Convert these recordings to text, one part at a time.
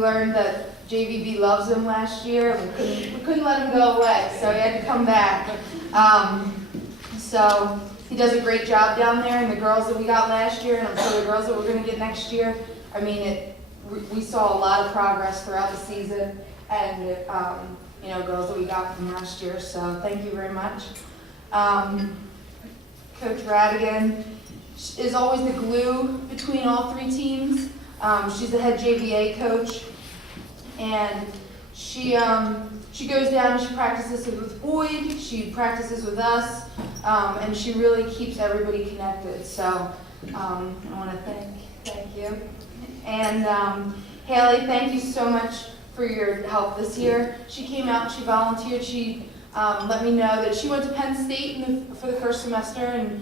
learned that JVB loves him last year, and we couldn't let him go away, so he had to come back. So he does a great job down there, and the girls that we got last year, and I'm sure the girls that we're going to get next year, I mean, we saw a lot of progress throughout the season, and you know, girls that we got from last year, so thank you very much. Coach Radigan is always the glue between all three teams. She's the head JVA coach, and she goes down and she practices with Boyd, she practices with us, and she really keeps everybody connected. So I want to thank you. And Haley, thank you so much for your help this year. She came out, she volunteered, she let me know that she went to Penn State for the first semester, and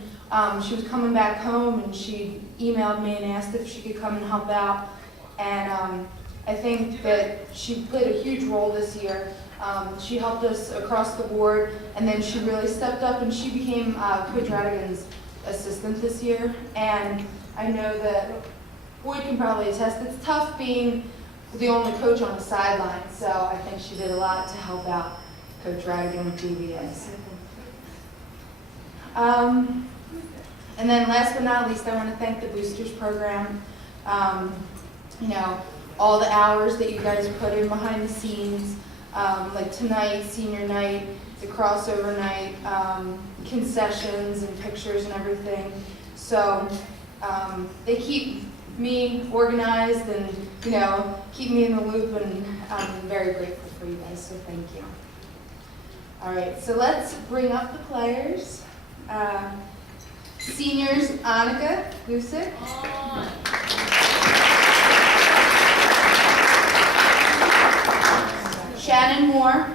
she was coming back home, and she emailed me and asked if she could come and help out. And I think that she played a huge role this year. She helped us across the board, and then she really stepped up and she became Coach Radigan's assistant this year. And I know that Boyd can probably attest, it's tough being the only coach on the sideline, so I think she did a lot to help out Coach Radigan with GVS. And then last but not least, I want to thank the Boosters program. You know, all the hours that you guys put in behind the scenes, like tonight, senior night, the crossover night, concessions and pictures and everything. So they keep me organized and, you know, keep me in the loop, and I'm very grateful for you guys, so thank you. All right, so let's bring up the players. Seniors, Annika Gusick. Shannon Moore.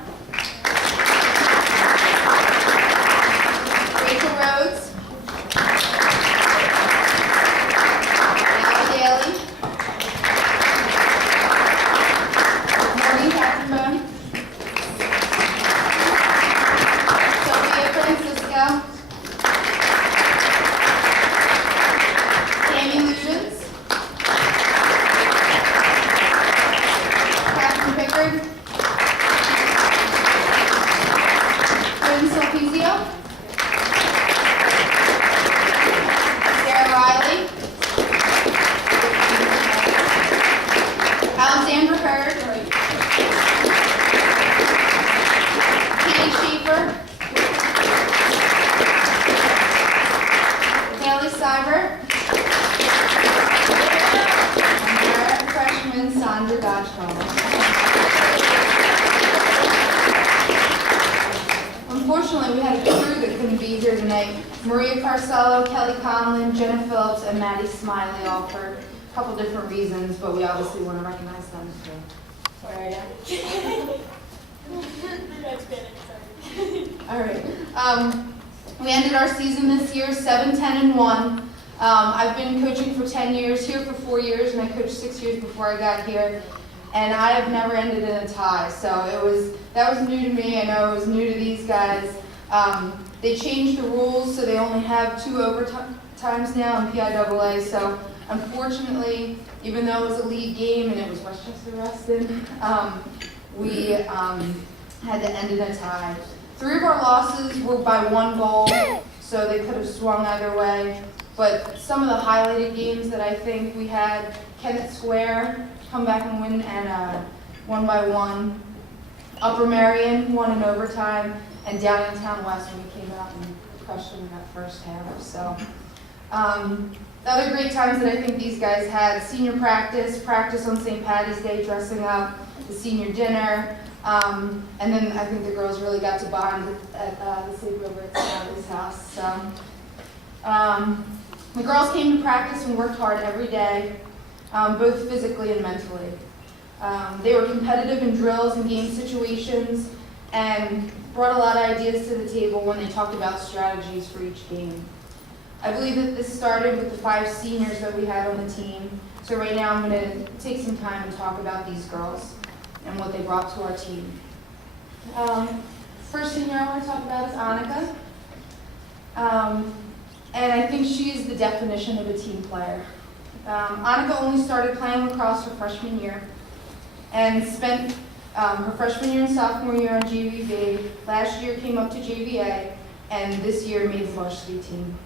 Rachel Rhodes. Al Daly. Maureen Hackenbone. Sophia Francisco. Tammy Lugans. Catherine Pickard. Quinn Sulpizio. Sarah Riley. Alexandra Hurd. Katie Schaefer. Haley Seibert. And freshman Sandra Dodgefeller. Unfortunately, we had a crew that couldn't be here tonight. Maria Carcello, Kelly Conlon, Jenna Phillips, and Maddie Smiley, all for a couple different reasons, but we obviously want to recognize them too. Sorry, yeah. All right. We ended our season this year 7-10-1. I've been coaching for 10 years, here for 4 years, and I coached 6 years before I got here. And I have never ended in a tie, so that was new to me. I know it was new to these guys. They changed the rules, so they only have 2 overtimes now in PIAA. So unfortunately, even though it was a league game and it was Westchester-Reston, we had to end in a tie. 3 of our losses were by 1 goal, so they could have swung either way. But some of the highlighted games that I think we had, Kennett Square come back and win and 1 by 1. Upper Marion won in overtime, and Downtown West when we came out and crushed them in that first half. So the other great times that I think these guys had: senior practice on St. Patty's Day, dressing up, the senior dinner, and then I think the girls really got to bond at the sleepover at Sally's house. So the girls came to practice and worked hard every day, both physically and mentally. They were competitive in drills and game situations and brought a lot of ideas to the table when they talked about strategies for each game. I believe that this started with the 5 seniors that we had on the team. So right now I'm going to take some time and talk about these girls and what they brought to our team. First senior I want to talk about is Annika. And I think she is the definition of a team player. Annika only started playing lacrosse her freshman year. and spent her freshman year and sophomore year on JV. Last year came up to JVA, and this year made the varsity team.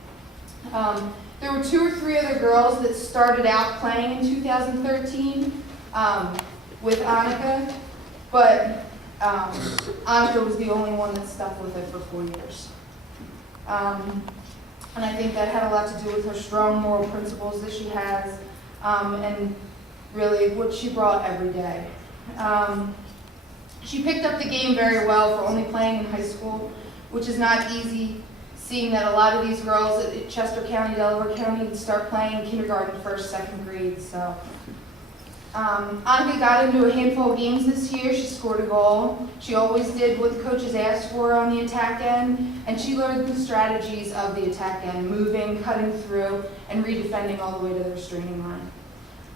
There were 2 or 3 other girls that started out playing in 2013 with Annika, but Annika was the only one that stuck with it for 4 years. And I think that had a lot to do with her strong moral principles that she has, and really what she brought every day. She picked up the game very well for only playing in high school, which is not easy, seeing that a lot of these girls at Chester County, Delaware County would start playing in kindergarten, 1st, 2nd grade. So Annika got into a handful of games this year. She scored a goal. She always did what the coaches asked for on the attack end, and she learned the strategies of the attack end, moving, cutting through, and redefending all the way to the restraining line.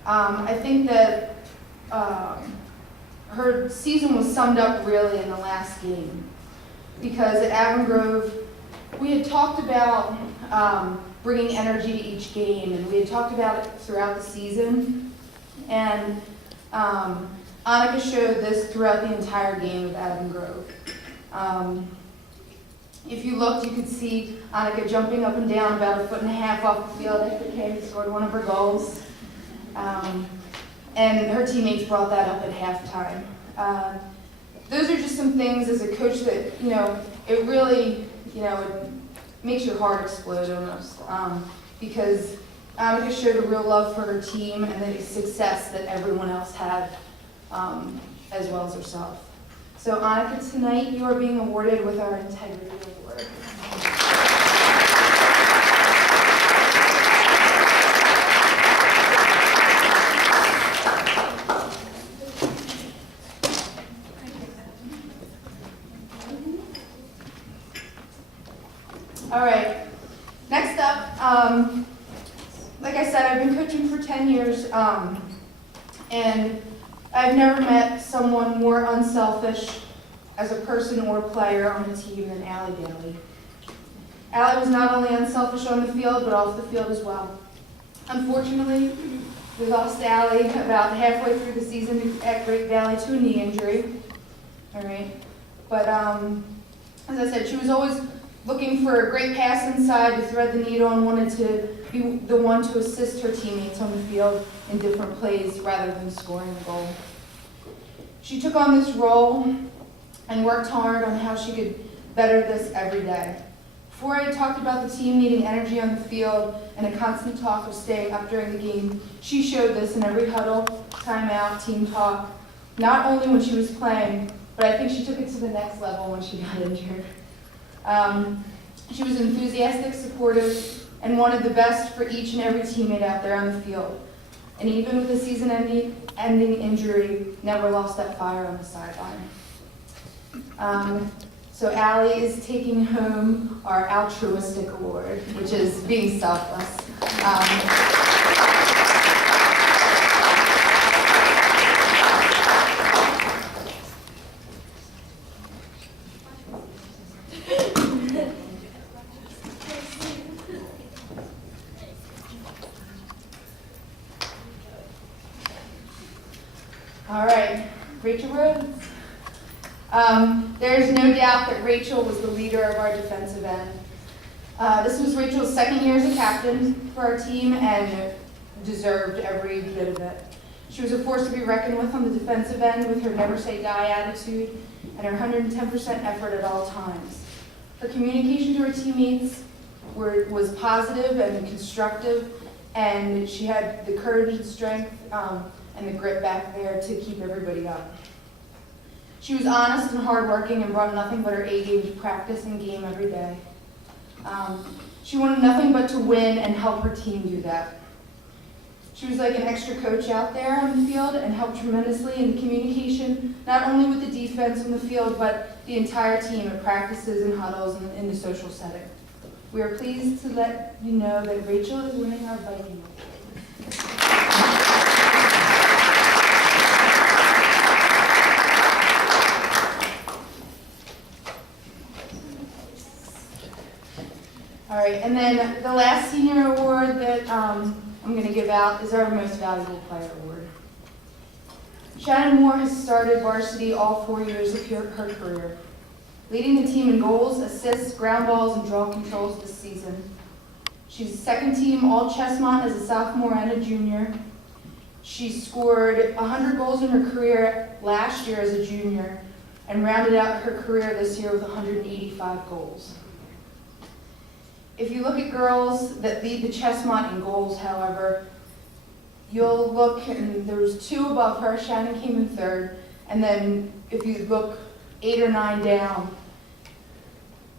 I think that her season was summed up really in the last game, because at Avon Grove, we had talked about bringing energy to each game, and we had talked about it throughout the season. And Annika showed this throughout the entire game of Avon Grove. If you looked, you could see Annika jumping up and down about 1.5 foot off the field after Kay scored one of her goals. And her teammates brought that up at halftime. Those are just some things as a coach that, it really, it makes your heart explode almost. Because Annika showed a real love for her team and the success that everyone else had, as well as herself. So Annika, tonight you are being awarded with our Integrity Award. All right, next up, like I said, I've been coaching for 10 years, and I've never met someone more unselfish as a person or player on the team than Allie Daly. Allie was not only unselfish on the field, but off the field as well. Unfortunately, we lost Allie about halfway through the season at Great Valley to a knee injury. All right, but as I said, she was always looking for a great pass inside to thread the needle and wanted to be the one to assist her teammates on the field in different plays rather than scoring a goal. She took on this role and worked hard on how she could better this every day. Before I talked about the team needing energy on the field and a constant talk of staying up during the game, she showed this in every huddle, timeout, team talk, not only when she was playing, but I think she took it to the next level when she got injured. She was enthusiastic, supportive, and wanted the best for each and every teammate out there on the field. And even with a season-ending injury, never lost that fire on the sideline. So Allie is taking home our altruistic award, which is being selfless. All right, Rachel Rhodes. There's no doubt that Rachel was the leader of our defensive end. This was Rachel's 2nd year as a captain for our team and deserved every bit of it. She was a force to be reckoned with on the defensive end with her never say die attitude and her 110% effort at all times. Her communication to her teammates was positive and constructive, and she had the courage and strength and the grit back there to keep everybody up. She was honest and hardworking and brought nothing but her A game to practice and game every day. She wanted nothing but to win and help her team do that. She was like an extra coach out there on the field and helped tremendously in communication, not only with the defense on the field, but the entire team at practices and huddles and in the social setting. We are pleased to let you know that Rachel is winning our Viking Award. All right, and then the last senior award that I'm going to give out is our Most Valuable Player Award. Shannon Moore has started varsity all 4 years of her career, leading the team in goals, assists, ground balls, and draw controls this season. She's second team All-Chessmont as a sophomore and a junior. She scored 100 goals in her career last year as a junior and rounded out her career this year with 185 goals. If you look at girls that lead the Chessmont in goals, however, you'll look and there's 2 above her. Shannon came in 3rd. And then if you look 8 or 9 down,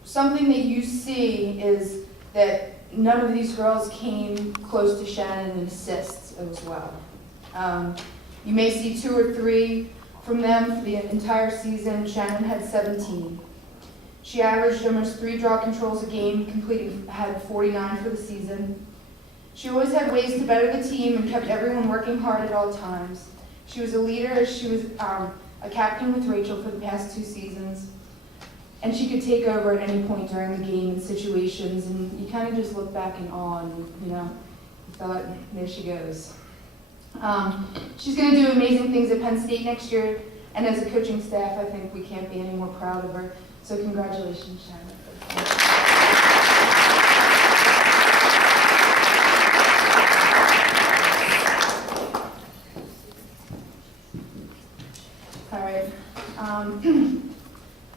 something that you see is that none of these girls came close to Shannon in assists as well. You may see 2 or 3 from them for the entire season. Shannon had 17. She averaged almost 3 draw controls a game, had 49 for the season. She always had ways to better the team and kept everyone working hard at all times. She was a leader as she was a captain with Rachel for the past 2 seasons. And she could take over at any point during the game in situations, and you kind of just look back in awe and, you thought, there she goes. She's going to do amazing things at Penn State next year, and as a coaching staff, I think we can't be any more proud of her. So congratulations, Shannon. All right.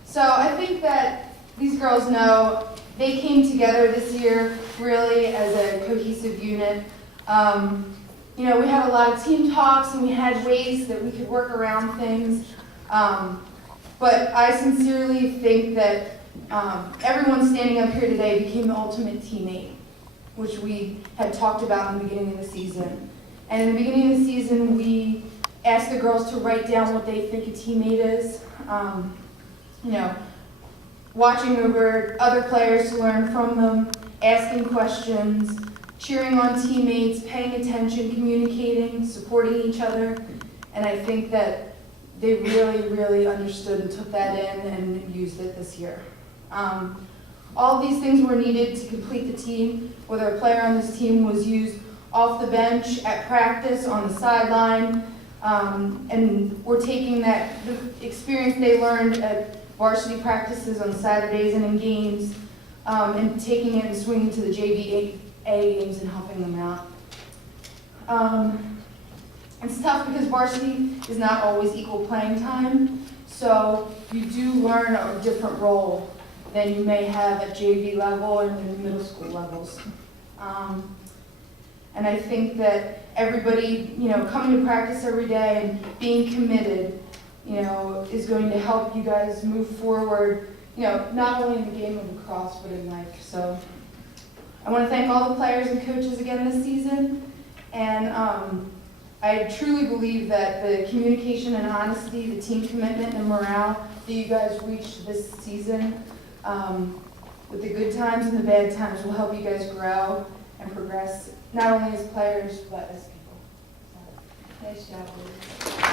So I think that these girls know they came together this year really as a cohesive unit. We had a lot of team talks and we had ways that we could work around things. But I sincerely think that everyone standing up here today became the ultimate teammate, which we had talked about in the beginning of the season. And in the beginning of the season, we asked the girls to write down what they think a teammate is. Watching over other players to learn from them, asking questions, cheering on teammates, paying attention, communicating, supporting each other. And I think that they really, really understood and took that in and used it this year. All of these things were needed to complete the team, whether a player on this team was used off the bench, at practice, on the sideline, and we're taking the experience they learned at varsity practices on Saturdays and in games, and taking it and swinging to the JV A games and helping them out. It's tough because varsity is not always equal playing time, so you do learn a different role than you may have at JV level and in middle school levels. And I think that everybody, coming to practice every day and being committed, is going to help you guys move forward, not only in the game of lacrosse, but in life. So I want to thank all the players and coaches again this season. And I truly believe that the communication and honesty, the team commitment and morale that you guys reached this season, with the good times and the bad times, will help you guys grow and progress, not only as players, but as people. So, nice job, ladies.